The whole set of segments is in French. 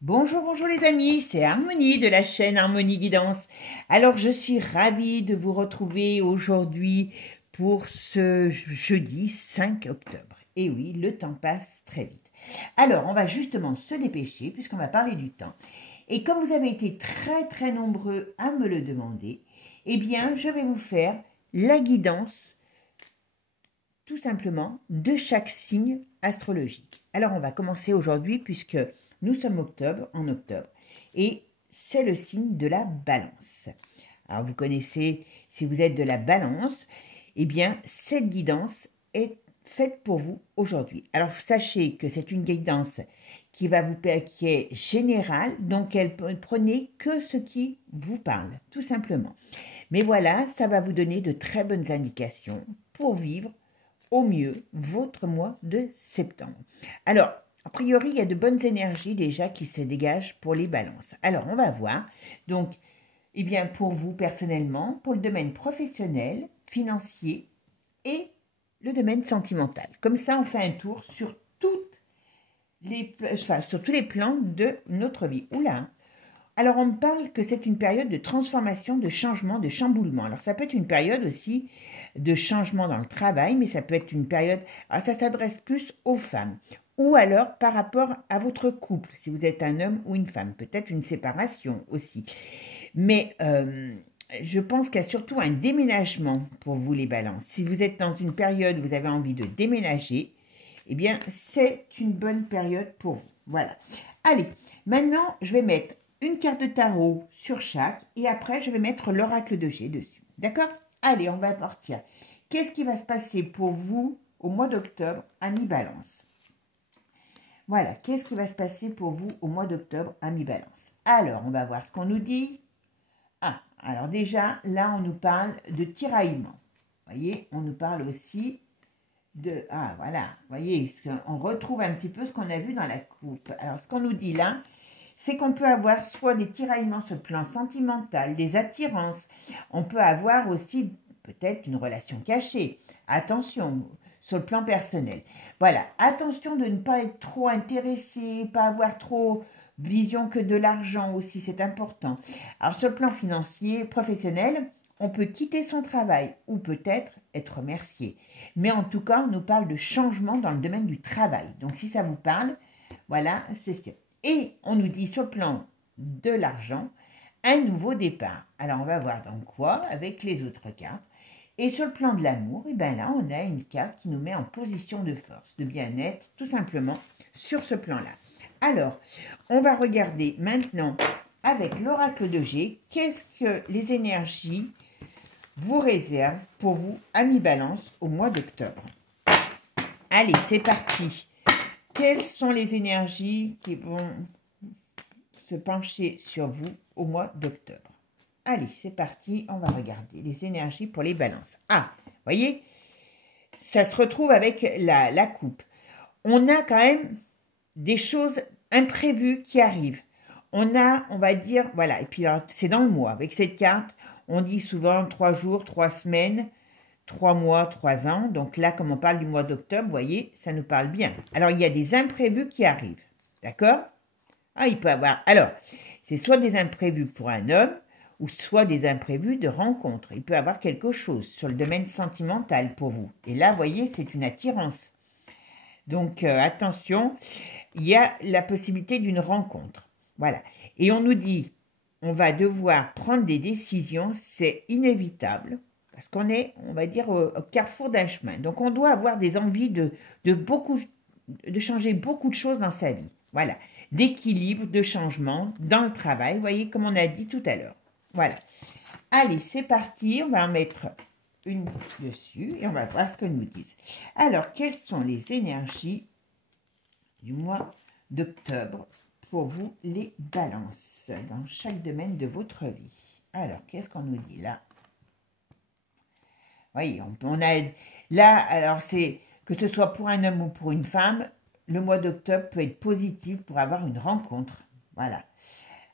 Bonjour, bonjour les amis, c'est Harmonie de la chaîne Harmonie Guidance. Alors je suis ravie de vous retrouver aujourd'hui pour ce jeudi 5 octobre. Et oui, le temps passe très vite. Alors on va justement se dépêcher puisqu'on va parler du temps. Et comme vous avez été très nombreux à me le demander, eh bien je vais vous faire la guidance tout simplement de chaque signe astrologique. Alors on va commencer aujourd'hui puisque nous sommes en octobre, et c'est le signe de la balance. Alors vous connaissez, si vous êtes de la balance, eh bien cette guidance est faite pour vous aujourd'hui. Alors sachez que c'est une guidance qui est générale, donc prenez que ce qui vous parle, tout simplement. Mais voilà, ça va vous donner de très bonnes indications pour vivre au mieux votre mois de septembre. Alors, a priori, il y a de bonnes énergies déjà qui se dégagent pour les balances. Alors, on va voir. Donc, eh bien, pour vous personnellement, pour le domaine professionnel, financier et le domaine sentimental. Comme ça, on fait un tour sur sur tous les plans de notre vie. Oula! Alors, on me parle que c'est une période de transformation, de changement, de chamboulement. Alors, ça peut être une période aussi de changement dans le travail, mais ça peut être une période... Alors, ça s'adresse plus aux femmes. Ou alors par rapport à votre couple, si vous êtes un homme ou une femme. Peut-être une séparation aussi. Mais je pense qu'il y a surtout un déménagement pour vous, les balances. Si vous êtes dans une période où vous avez envie de déménager, eh bien, c'est une bonne période pour vous. Voilà. Allez, maintenant, je vais mettre une carte de tarot sur chaque et après je vais mettre l'oracle de G dessus. D'accord? Allez, on va partir. Qu'est-ce qui va se passer pour vous au mois d'octobre à mi-balance? Voilà, qu'est-ce qui va se passer pour vous au mois d'octobre à mi-balance? Alors, on va voir ce qu'on nous dit. Ah, alors déjà, là, on nous parle de tiraillement. Vous voyez, on nous parle aussi de... Ah, voilà, vous voyez, on retrouve un petit peu ce qu'on a vu dans la coupe. Alors, ce qu'on nous dit là, c'est qu'on peut avoir soit des tiraillements sur le plan sentimental, des attirances. On peut avoir aussi peut-être une relation cachée. Attention, sur le plan personnel. Voilà, attention de ne pas être trop intéressé, pas avoir trop vision que de l'argent aussi, c'est important. Alors sur le plan financier, professionnel, on peut quitter son travail ou peut-être être remercié. Mais en tout cas, on nous parle de changement dans le domaine du travail. Donc si ça vous parle, voilà, c'est sûr. Et on nous dit sur le plan de l'argent, un nouveau départ. Alors on va voir dans quoi avec les autres cartes. Et sur le plan de l'amour, et bien là on a une carte qui nous met en position de force, de bien-être, tout simplement sur ce plan-là. Alors, on va regarder maintenant avec l'oracle de G, qu'est-ce que les énergies vous réservent pour vous à mi-balance au mois d'octobre. Allez, c'est parti. Quelles sont les énergies qui vont se pencher sur vous au mois d'octobre? Allez, c'est parti, on va regarder les énergies pour les balances. Ah, voyez, ça se retrouve avec la coupe. On a quand même des choses imprévues qui arrivent. On va dire, voilà, et puis c'est dans le mois. Avec cette carte, on dit souvent 3 jours, 3 semaines, 3 mois, 3 ans. Donc là, comme on parle du mois d'octobre, vous voyez, ça nous parle bien. Alors, il y a des imprévus qui arrivent. D'accord? Ah, il peut avoir... Alors, c'est soit des imprévus pour un homme, ou soit des imprévus de rencontre. Il peut avoir quelque chose sur le domaine sentimental pour vous. Et là, vous voyez, c'est une attirance. Donc, attention, il y a la possibilité d'une rencontre. Voilà. Et on nous dit, on va devoir prendre des décisions, c'est inévitable. Parce qu'on est, on va dire, au carrefour d'un chemin. Donc, on doit avoir des envies de changer beaucoup de choses dans sa vie. Voilà. D'équilibre, de changement dans le travail. Vous voyez, comme on a dit tout à l'heure. Voilà. Allez, c'est parti. On va en mettre une dessus et on va voir ce que nous disent. Alors, quelles sont les énergies du mois d'octobre pour vous, les balances, dans chaque domaine de votre vie? Alors, qu'est-ce qu'on nous dit là? Oui, on a là, alors c'est que ce soit pour un homme ou pour une femme, le mois d'octobre peut être positif pour avoir une rencontre. Voilà.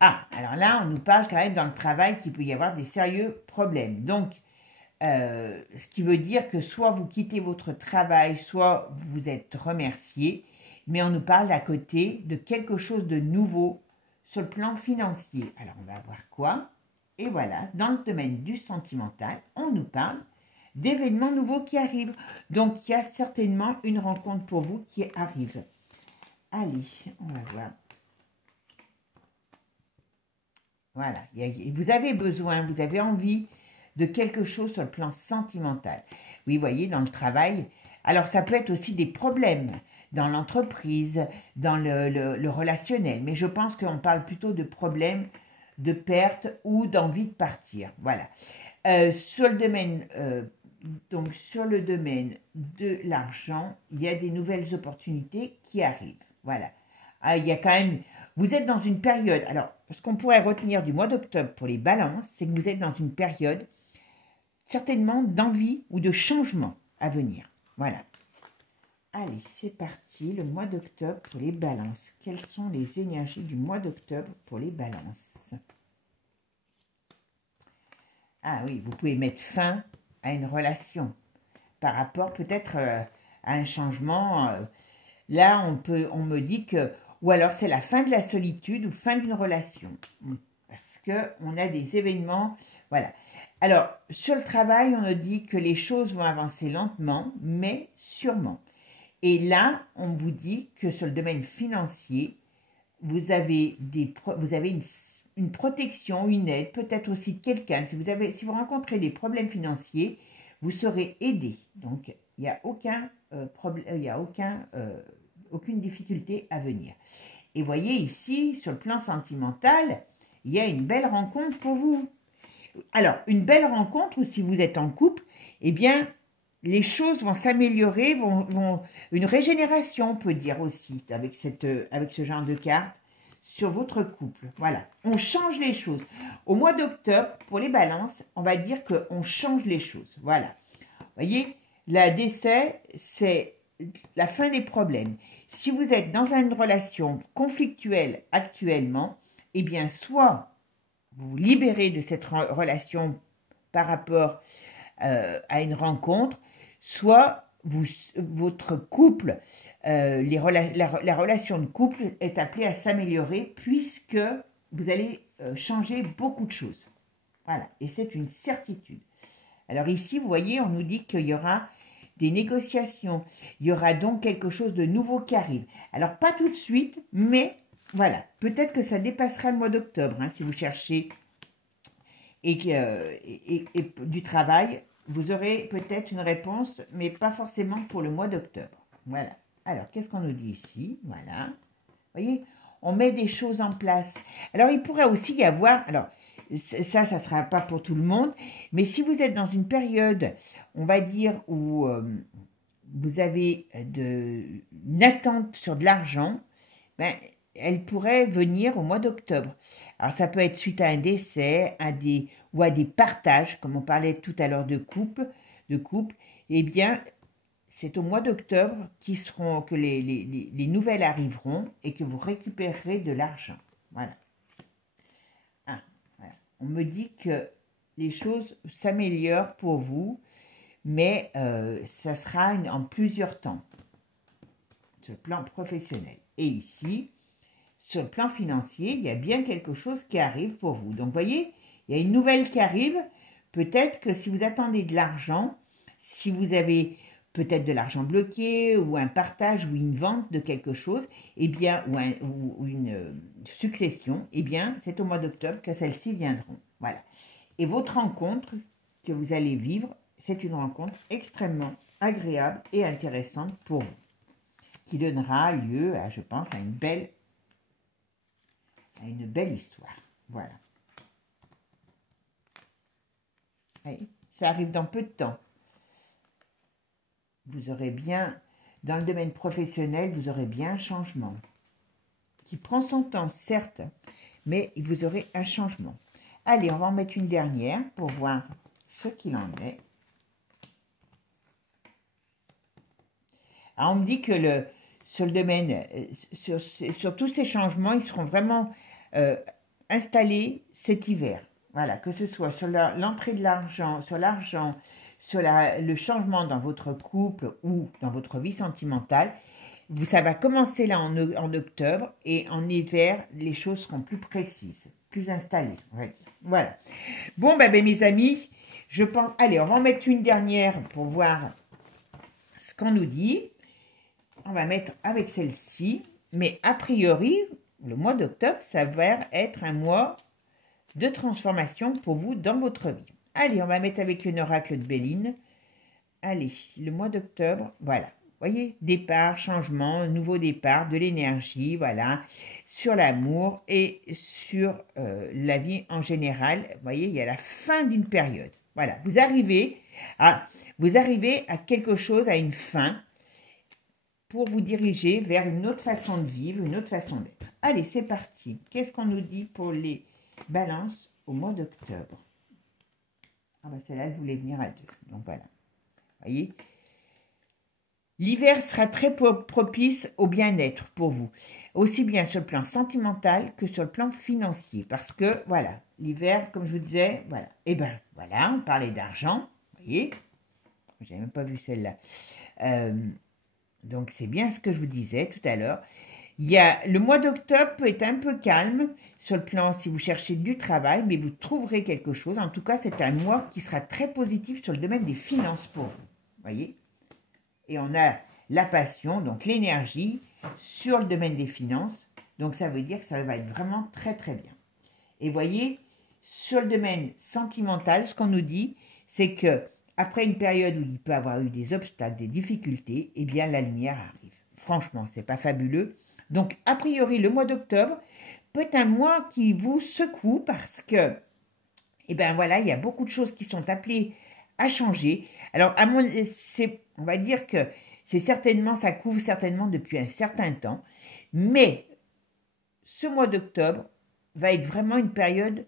Ah, alors là, on nous parle quand même dans le travail qu'il peut y avoir des sérieux problèmes. Donc, ce qui veut dire que soit vous quittez votre travail, soit vous êtes remercié, mais on nous parle à côté de quelque chose de nouveau sur le plan financier. Alors, on va voir quoi? Et voilà, dans le domaine du sentimental, on nous parle d'événements nouveaux qui arrivent. Donc, il y a certainement une rencontre pour vous qui arrive. Allez, on va voir. Voilà, vous avez besoin, vous avez envie de quelque chose sur le plan sentimental. Oui, vous voyez, dans le travail, alors ça peut être aussi des problèmes dans l'entreprise, dans le relationnel, mais je pense qu'on parle plutôt de problèmes de perte ou d'envie de partir. Voilà. Sur le domaine de l'argent, il y a des nouvelles opportunités qui arrivent. Voilà. Ah, il y a quand même... Vous êtes dans une période... Alors, ce qu'on pourrait retenir du mois d'octobre pour les balances, c'est que vous êtes dans une période certainement d'envie ou de changement à venir. Voilà. Allez, c'est parti. Le mois d'octobre pour les balances. Quelles sont les énergies du mois d'octobre pour les balances? Ah oui, vous pouvez mettre fin à une relation par rapport peut-être à un changement. Là, on me dit que, ou alors c'est la fin de la solitude ou fin d'une relation. Parce qu'on a des événements, voilà. Alors, sur le travail, on nous dit que les choses vont avancer lentement, mais sûrement. Et là, on vous dit que sur le domaine financier, vous avez une protection, une aide, peut-être aussi de quelqu'un. Si vous rencontrez des problèmes financiers, vous serez aidé. Donc, il n'y a aucune difficulté à venir. Et voyez ici, sur le plan sentimental, il y a une belle rencontre pour vous. Alors, une belle rencontre, ou si vous êtes en couple, eh bien, les choses vont s'améliorer, une régénération, on peut dire aussi, avec ce genre de carte, sur votre couple. Voilà, on change les choses. Au mois d'octobre, pour les balances, on va dire qu'on change les choses. Voilà. Vous voyez, le décès, c'est la fin des problèmes. Si vous êtes dans une relation conflictuelle actuellement, eh bien, soit vous vous libérez de cette relation par rapport à une rencontre, soit votre couple, la relation de couple est appelée à s'améliorer puisque vous allez changer beaucoup de choses. Voilà, et c'est une certitude. Alors ici, vous voyez, on nous dit qu'il y aura des négociations, il y aura donc quelque chose de nouveau qui arrive. Alors pas tout de suite, mais voilà, peut-être que ça dépassera le mois d'octobre, hein, si vous cherchez et du travail, vous aurez peut-être une réponse, mais pas forcément pour le mois d'octobre. Voilà. Alors, qu'est-ce qu'on nous dit ici? Voilà. Vous voyez, on met des choses en place. Alors, il pourrait aussi y avoir... Alors, ça ne sera pas pour tout le monde, mais si vous êtes dans une période, on va dire, où vous avez une attente sur de l'argent, ben, elle pourrait venir au mois d'octobre. Alors, ça peut être suite à un décès, ou à des partages, comme on parlait tout à l'heure de couple. Eh bien, c'est au mois d'octobre que les nouvelles arriveront et que vous récupérerez de l'argent. Voilà. Voilà. On me dit que les choses s'améliorent pour vous, mais ça sera en plusieurs temps, sur le plan professionnel. Et ici, sur le plan financier, il y a bien quelque chose qui arrive pour vous. Donc, vous voyez, il y a une nouvelle qui arrive. Peut-être que si vous attendez de l'argent, si vous avez peut-être de l'argent bloqué, ou un partage, ou une vente de quelque chose, eh bien, ou une succession, eh bien, c'est au mois d'octobre que celles-ci viendront. Voilà. Et votre rencontre que vous allez vivre, c'est une rencontre extrêmement agréable et intéressante pour vous, qui donnera lieu, je pense, à une belle histoire. Voilà. Et ça arrive dans peu de temps. Vous aurez bien, dans le domaine professionnel, vous aurez bien un changement qui prend son temps, certes, mais vous aurez un changement. Allez, on va en mettre une dernière pour voir ce qu'il en est. Alors, on me dit que sur le domaine, sur tous ces changements, ils seront vraiment installés cet hiver. Voilà, que ce soit sur l'entrée de l'argent, sur le changement dans votre couple ou dans votre vie sentimentale, Ça va commencer là en octobre et en hiver, les choses seront plus précises, plus installées, on va dire. Voilà. Bon, ben, mes amis, je pense... Allez, on va en mettre une dernière pour voir ce qu'on nous dit. On va mettre avec celle-ci. Mais a priori, le mois d'octobre, ça va être un mois de transformation pour vous dans votre vie. Allez, on va mettre avec une oracle de Béline. Allez, le mois d'octobre, voilà. Voyez, départ, changement, nouveau départ, de l'énergie, voilà, sur l'amour et sur la vie en général. Vous voyez, il y a la fin d'une période. Voilà, vous arrivez à quelque chose, à une fin, pour vous diriger vers une autre façon de vivre, une autre façon d'être. Allez, c'est parti. Qu'est-ce qu'on nous dit pour les balances au mois d'octobre? Ah ben celle-là, elle voulait venir à deux. Donc voilà. Vous voyez, l'hiver sera très propice au bien-être pour vous, aussi bien sur le plan sentimental que sur le plan financier. Parce que, voilà, l'hiver, comme je vous disais, voilà. Et ben, voilà, on parlait d'argent, vous voyez, j'ai même pas vu celle-là. Donc, c'est bien ce que je vous disais tout à l'heure. Le mois d'octobre peut être un peu calme sur le plan si vous cherchez du travail, mais vous trouverez quelque chose. En tout cas, c'est un mois qui sera très positif sur le domaine des finances pour vous. Voyez? Et on a la passion, donc l'énergie, sur le domaine des finances. Donc, ça veut dire que ça va être vraiment très, très bien. Et voyez, sur le domaine sentimental, ce qu'on nous dit, c'est que après une période où il peut y avoir eu des obstacles, des difficultés, eh bien, la lumière arrive. Franchement, c'est pas fabuleux. Donc, a priori, le mois d'octobre peut être un mois qui vous secoue parce que, eh bien, voilà, il y a beaucoup de choses qui sont appelées à changer. Alors, on va dire que ça couvre certainement depuis un certain temps, mais ce mois d'octobre va être vraiment une période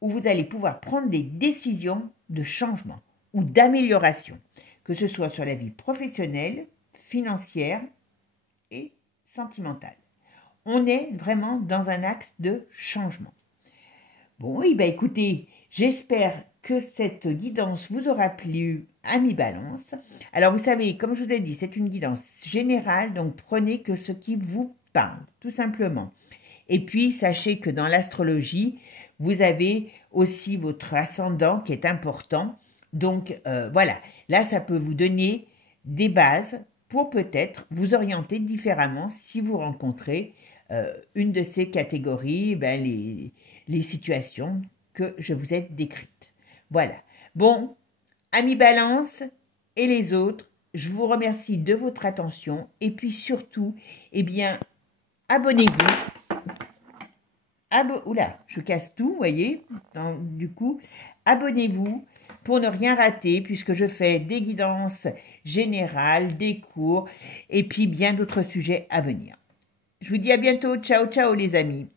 où vous allez pouvoir prendre des décisions de changement ou d'amélioration, que ce soit sur la vie professionnelle, financière et sentimentale. On est vraiment dans un axe de changement. Bon, oui, ben écoutez, j'espère que cette guidance vous aura plu, amis Balance. Alors, vous savez, comme je vous ai dit, c'est une guidance générale, donc prenez que ce qui vous parle, tout simplement. Et puis, sachez que dans l'astrologie, vous avez aussi votre ascendant qui est important. Donc, voilà, là, ça peut vous donner des bases pour peut-être vous orienter différemment si vous rencontrez une de ces catégories, ben, les situations que je vous ai décrites. Voilà. Bon, amis Balance et les autres, je vous remercie de votre attention et puis surtout, eh bien, abonnez-vous. Oula, je casse tout, vous voyez. Du coup, abonnez-vous pour ne rien rater puisque je fais des guidances générales, des cours et puis bien d'autres sujets à venir. Je vous dis à bientôt. Ciao, ciao les amis.